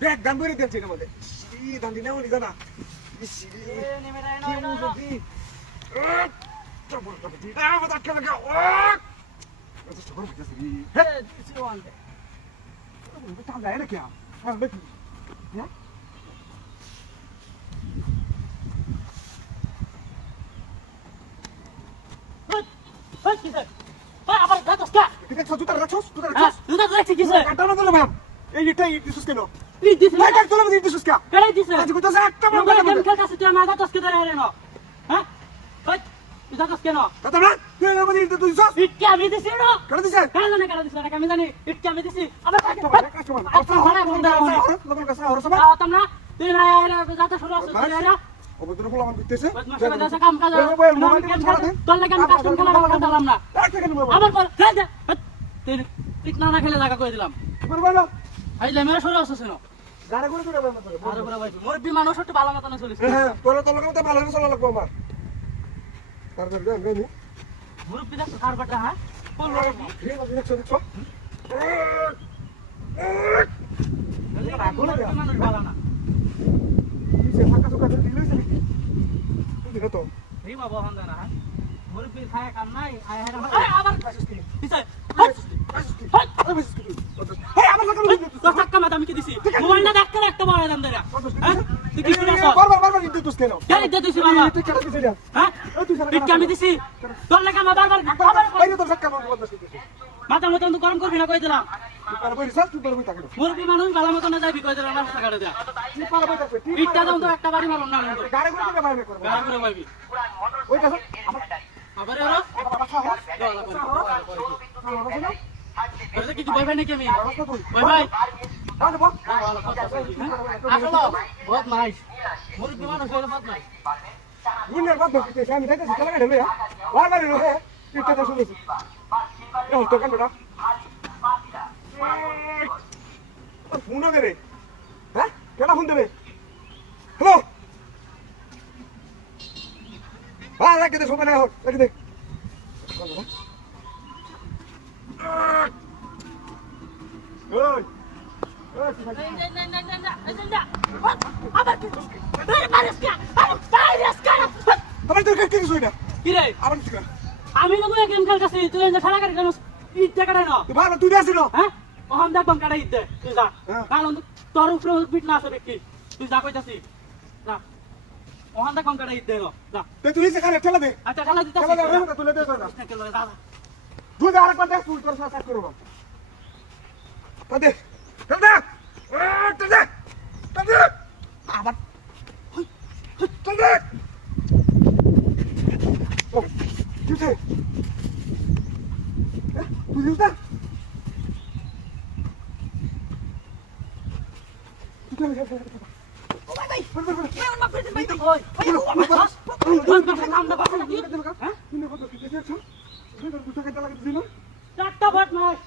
bag দাম করে দিয়েছে এর মধ্যে দাম দিলে বলি জানা মাথা মতন তো গরম করবি না কই দিলাম মুরব্বী মানুষ ভালো মতন না যাবি কই দিলাম রাস্তা কাটে দেয়া ইটটা দাও তো একটা বাড়ি মারুন না গাড়ি করে পাইবি আবার এরা আরে কি ভাই ভাই নাকি আমি ভাই ভাই আসলে বহুত নাইস মুরব্বী মানুষ হলো বহুত নাইস দুনিয়ার বাদ দেখতে আমি দেখতে খেলা খেলে আর বাড়ি রে ইটটা দাও শুনেছি এ হতো কেন বেটা ফোন দে রে হ্যাঁ কেডা ফোন দে রে হ্যালো রাখে দে সবাই রাখে দে আমি তো গেম খেলতেছি তুই খেলা করে কেন ঈদ দেখাটা না তুই আসিল হ্যাঁ ওখান দেখবাম কাটা ঈদ দে তুই যা কারণ তোর উপরে পিট না আছে ব্যক্তি তুই যা কইতাছি যা ওখান দেখবাম কাটা ঈদ দে যা তুই সেখানে ঠেলা দে আচ্ছা ঠেলা দিতে তুলে দে তুই যা আরেকবার দেখ তুই তোর সাথে করব দে দে আবার দে ও তুই তুই বুঝলি চারটা ভাট নয়